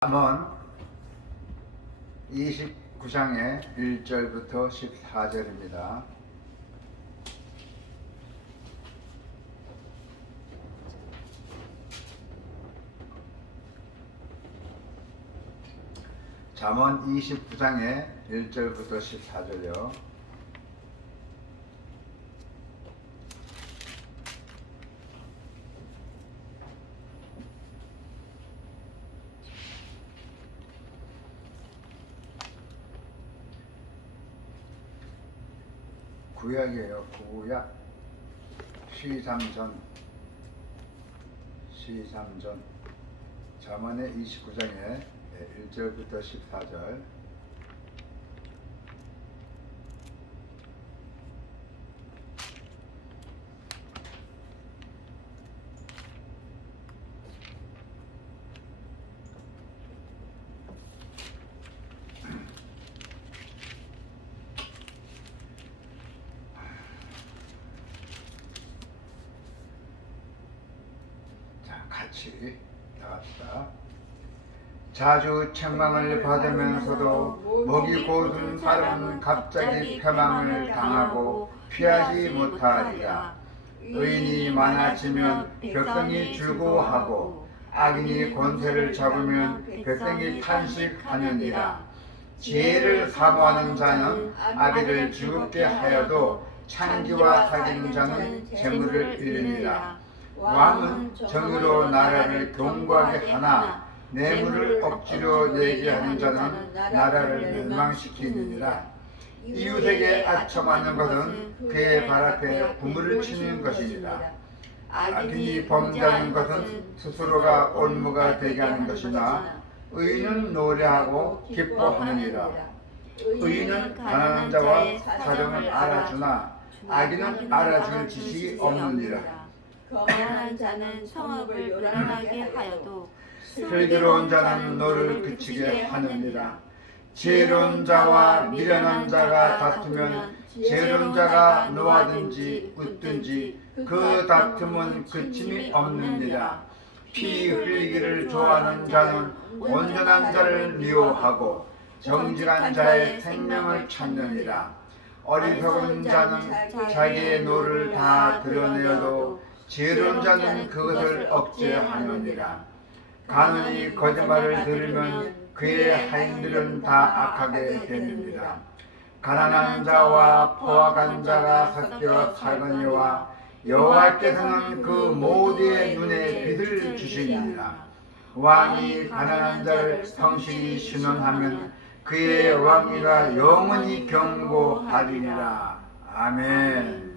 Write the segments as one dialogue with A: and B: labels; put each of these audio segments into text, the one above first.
A: 잠언 29장의 1절부터 14절입니다. 잠언 29장의 1절부터 14절요. 구약이에요. 구약 시삼전 시삼전 자만의 29장에 1절부터 14절 같이 나갑시다. 자주 책망을 네, 받으면서도 먹이 고든 사람은 갑자기 폐망을 당하고 피하지 못하리라. 의인이 많아지면 백성이 즐거워하고 악인이 권세를 잡으면 백성이 탄식하느니라. 지혜를 사모하는 자는 아비를 즐겁게 하여도 창기와 사귀는 자는 재물을 잃느니라. 왕은 정의로 나라를 경고하게 하나 뇌물을 억지로 내게 하는 자는 나라를 멸망시키느니라 이웃에게 아첨하는 것은 그의 발 앞에 구물을 치는 것이니라 악인이 범죄하는 것은 스스로가 올무가 되게 하는 것이나 의인은 노래하고 기뻐하느니라 의인은 가난한 자와 사정을 알아주나 악인은 알아줄 지식이 없느니라
B: 거만한 자는 성읍을 요란하게 하여도
A: 슬기로운 자는 너를 그치게 하느니라. 지혜로운 자와 미련한 자가 다투면 지혜로운 자가 노하든지 웃든지 그, 그 다툼은 그 그침이 없느니라. 피 흘리기를 좋아하는 자는 온전한 자를 미워하고 정직한 자의 생명을 찾느니라. 어리석은 자는 자기의 노를 다 드러내어도 지혜로운 자는 그것을 억제하느니라. 가는이 거짓말을 들으면 그의 하인들은 다 악하게 됩니다. 가난한 자와 포악한 자가 섞여 살거니와 여호와께서는 그 모두의 눈에 빛을 주시니라. 왕이 가난한 자를 성실히 신원하면 그의 왕위가 영원히 경고하리라. 아멘.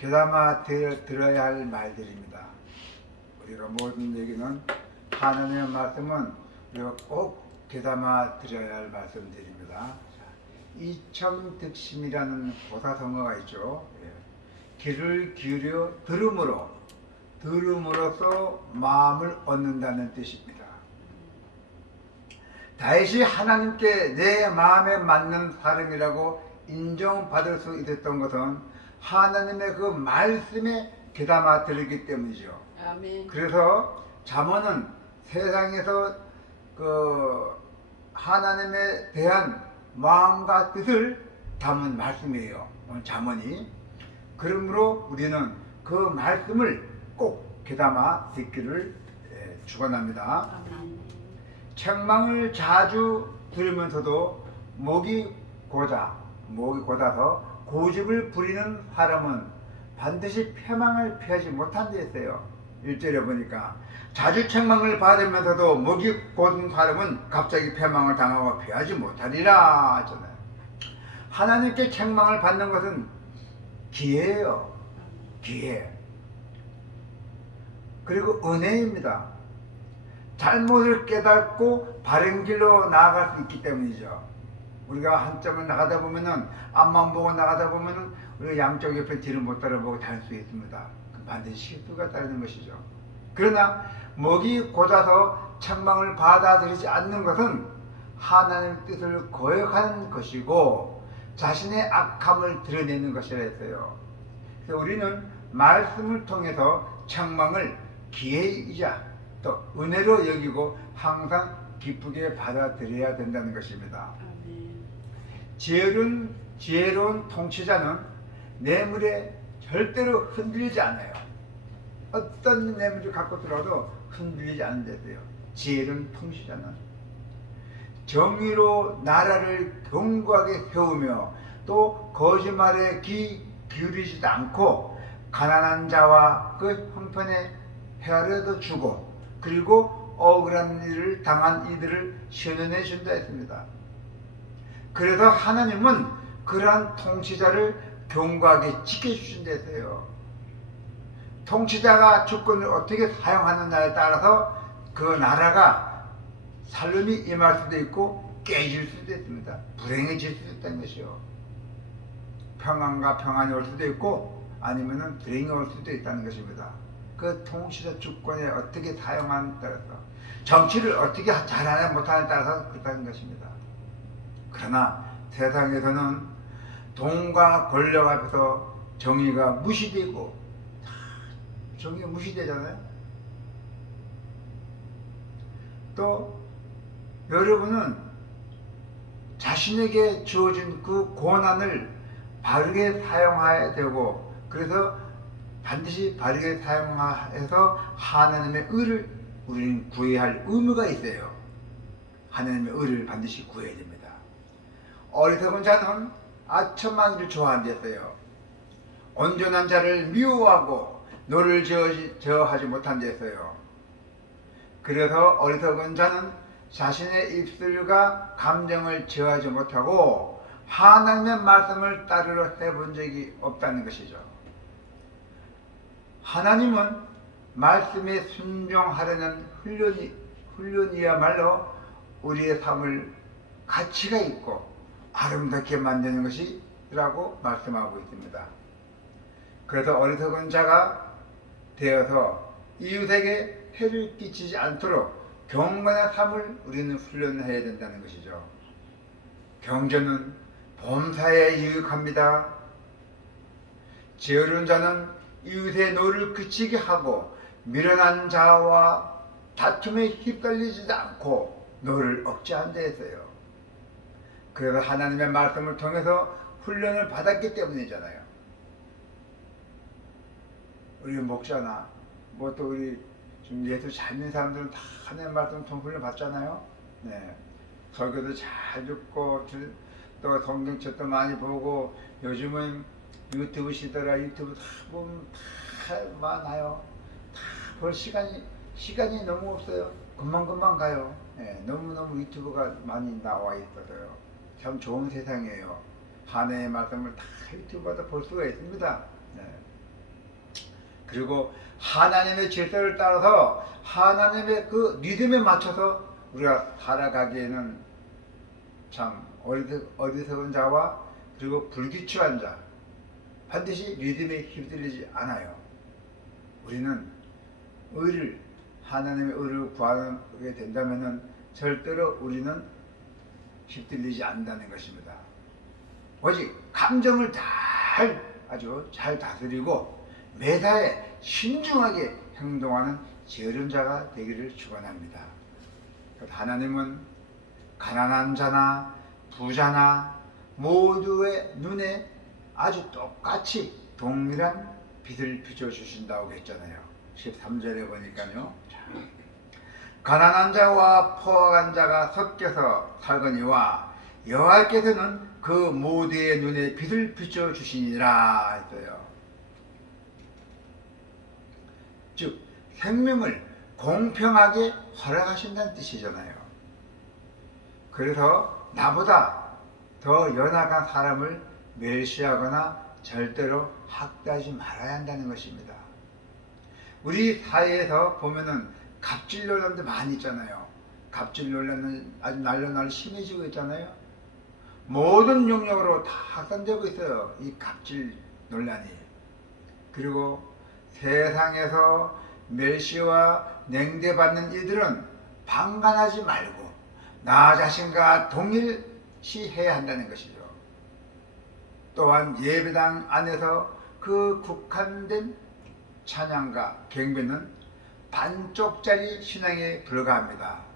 A: 개담아 들어야 할 말들입니다. 우리가 모든 얘기는 하나님의 말씀은 우리가 꼭 귀담아 들어야 할 말씀들입니다. 이청득심이라는 보사성어가 있죠. 예. 귀를 기울여 들음으로 들음으로써 마음을 얻는다는 뜻입니다. 다윗 하나님께 내 마음에 맞는 사람이라고 인정받을 수 있었던 것은 하나님의 그 말씀에 귀담아 들었기 때문이죠. 아멘. 그래서 자문은 세상에서 그 하나님에 대한 마음과 뜻을 담은 말씀이에요. 자문이. 그러므로 우리는 그 말씀을 꼭 귀담아 듣기를 예, 축원합니다. 책망을 자주 들으면서도 목이 고자, 목이 고다서 고집을 부리는 사람은 반드시 폐망을 피하지 못한데있어요 일절에 보니까 자주 책망을 받으면서도 목이 곧은 사람은 갑자기 폐망을 당하고 피하지 못하리라 하잖아요. 하나님께 책망을 받는 것은 기회예요. 기회. 그리고 은혜입니다. 잘못을 깨닫고 바른 길로 나아갈 수 있기 때문이죠. 우리가 한쪽을 나가다 보면은 앞만 보고 나가다 보면은 우리가 양쪽 옆에 뒤를 못 따라보고 다닐 수 있습니다. 반드시 시가 따르는 것이죠. 그러나 먹이 고자서 책망을 받아들이지 않는 것은 하나님의 뜻을 거역하는 것이고 자신의 악함을 드러내는 것이라 했어요. 그래서 우리는 말씀을 통해서 책망을 기회이자 또 은혜로 여기고 항상 기쁘게 받아들여야 된다는 것입니다. 지혜로운, 지혜로운 통치자는 뇌물에 절대로 흔들리지 않아요. 어떤 뇌물을 갖고 들어도 흔들리지 않는데도요. 지혜로운 통치자는 정의로 나라를 견고하게 세우며 또 거짓말에 귀 기울이지도 않고 가난한 자와 그 형편에 헤아려도 주고 그리고 억울한 일을 당한 이들을 시연해 준다 했습니다. 그래서 하나님은 그러한 통치자를 경고하게 지켜주신대서요. 통치자가 주권을 어떻게 사용하느냐에 따라서 그 나라가 살림이 임할 수도 있고 깨질 수도 있습니다. 불행해질 수도 있다는 것이요. 평안과 평안이 올 수도 있고 아니면은 불행이 올 수도 있다는 것입니다. 그 통치자 주권에 어떻게 사용하느냐에 따라서 정치를 어떻게 잘하냐 못하냐에 따라서 그렇다는 것입니다. 그러나 세상에서는 돈과 권력 앞에서 정의가 무시되고 정의가 무시되잖아요. 또 여러분은 자신에게 주어진 그 고난을 바르게 사용해야 되고 그래서 반드시 바르게 사용해서 하나님의 의를 우리는 구해야 할 의무가 있어요. 하나님의 의를 반드시 구해야 됩니다. 어리석은 자는 아첨만기 좋아한댔어요. 온전한 자를 미워하고 노를 저하지 못한댔어요. 그래서 어리석은 자는 자신의 입술과 감정을 저하지 못하고 하나님의 말씀을 따르러 해본 적이 없다는 것이죠. 하나님은 말씀에 순종하려는 훈련이, 훈련이야말로 우리의 삶을 가치가 있고 아름답게 만드는 것이라고 말씀하고 있습니다. 그래서 어리석은 자가 되어서 이웃에게 해를 끼치지 않도록 경건한 삶을 우리는 훈련해야 된다는 것이죠. 경전은 범사에 유익합니다. 게으른 자는 이웃의 노를 그치게 하고 미련한 자와 다툼에 휩쓸리지 않고 노를 억제한 데에서요. 그래서 하나님의 말씀을 통해서 훈련을 받았기 때문이잖아요. 우리 목자나 뭐 또 우리 지금 예수 잘 믿는 사람들은 다 하나님 말씀 통해 훈련 받잖아요. 네. 설교도 잘 듣고 또 성경책도 많이 보고 요즘은 유튜브 시대라 유튜브 다 보면 다 많아요. 다 볼 시간이 시간이 너무 없어요. 금방 금방 가요. 네, 너무 너무 유튜브가 많이 나와 있어서요. 참 좋은 세상이에요. 하나의 말씀을 다 유튜브에서 볼 수가 있습니다. 네. 그리고 하나님의 질서를 따라서 하나님의 그 리듬에 맞춰서 우리가 살아가기에는 참 어리석은 자와 그리고 불규칙한 자 반드시 리듬에 휩쓸리지 않아요. 우리는 의를 하나님의 의를 구하게 된다면 절대로 우리는 휩쓸리지 않는다는 것입니다. 오직 감정을 잘 아주 잘 다스리고 매사에 신중하게 행동하는 게으름자가 되기를 축원합니다. 하나님은 가난한 자나 부자나 모두의 눈에 아주 똑같이 동일한 빛을 비춰주신다고 했잖아요. 13절에 보니까요. 가난한 자와 포악한 자가 섞여서 살거니와 여호와께서는 그 모두의 눈에 빛을 비춰 주시니라 했어요. 즉 생명을 공평하게 허락하신다는 뜻이잖아요. 그래서 나보다 더 연약한 사람을 멸시하거나 절대로 학대하지 말아야 한다는 것입니다. 우리 사회에서 보면은 갑질 논란도 많이 있잖아요. 갑질 논란은 아주 날로날 심해지고 있잖아요. 모든 영역으로 다 확산되고 있어요. 이 갑질 논란이. 그리고 세상에서 멸시와 냉대받는 이들은 방관하지 말고 나 자신과 동일시해야 한다는 것이죠. 또한 예배당 안에서 그 국한된 찬양과 경배는 반쪽짜리 신앙에 불과합니다.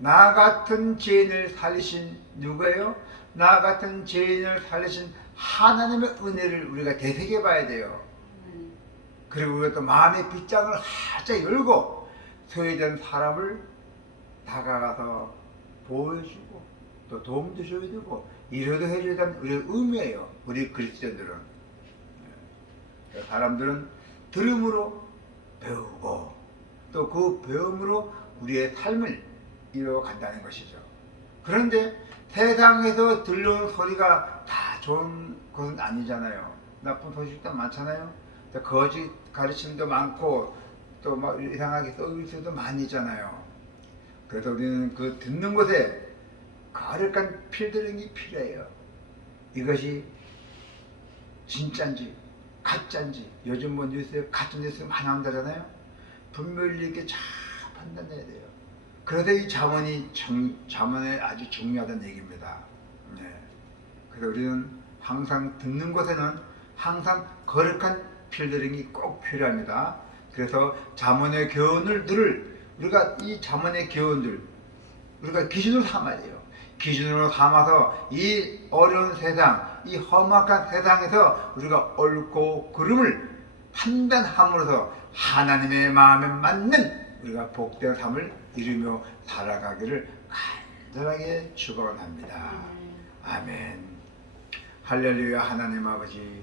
A: 나 같은 죄인을 살리신 누구예요? 나 같은 죄인을 살리신 하나님의 은혜를 우리가 되새겨 봐야 돼요. 그리고 우리가 마음의 빗장을 활짝 열고 소외된 사람을 다가가서 보여주고 또 도움도 줘야 되고 이러도 해주자는 우리의 의무예요. 우리 그리스도인들은. 사람들은 들음으로 배우고 또 그 배움으로 우리의 삶을 이어간다는 것이죠. 그런데 세상에서 들려온 소리가 다 좋은 것은 아니잖아요. 나쁜 소식도 많잖아요. 거짓 가르침도 많고 또 막 이상하게 썩일 수도 많이잖아요. 그래서 우리는 그 듣는 곳에 가득한 필드링이 필요해요. 이것이 진짜인지 가짜인지 요즘 뭐 뉴스에 가짜 뉴스 많이 나온다잖아요. 분별력 렇게잘 판단해야 돼요. 그러다 이 자문이 정, 자문에 아주 중요하다는 얘기입니다. 네. 그래서 우리는 항상 듣는 곳에는 항상 거룩한 필드링이 꼭 필요합니다. 그래서 자문의 교훈을 늘 우리가 이 자문의 교훈들 우리가 기준으로 삼아야 돼요. 기준으로 삼아서 이 어려운 세상 이 험악한 세상에서 우리가 옳고 그름을 판단함으로써 하나님의 마음에 맞는 우리가 복된 삶을 이루며 살아가기를 간절하게 축원합니다. 네. 아멘. 할렐루야 하나님 아버지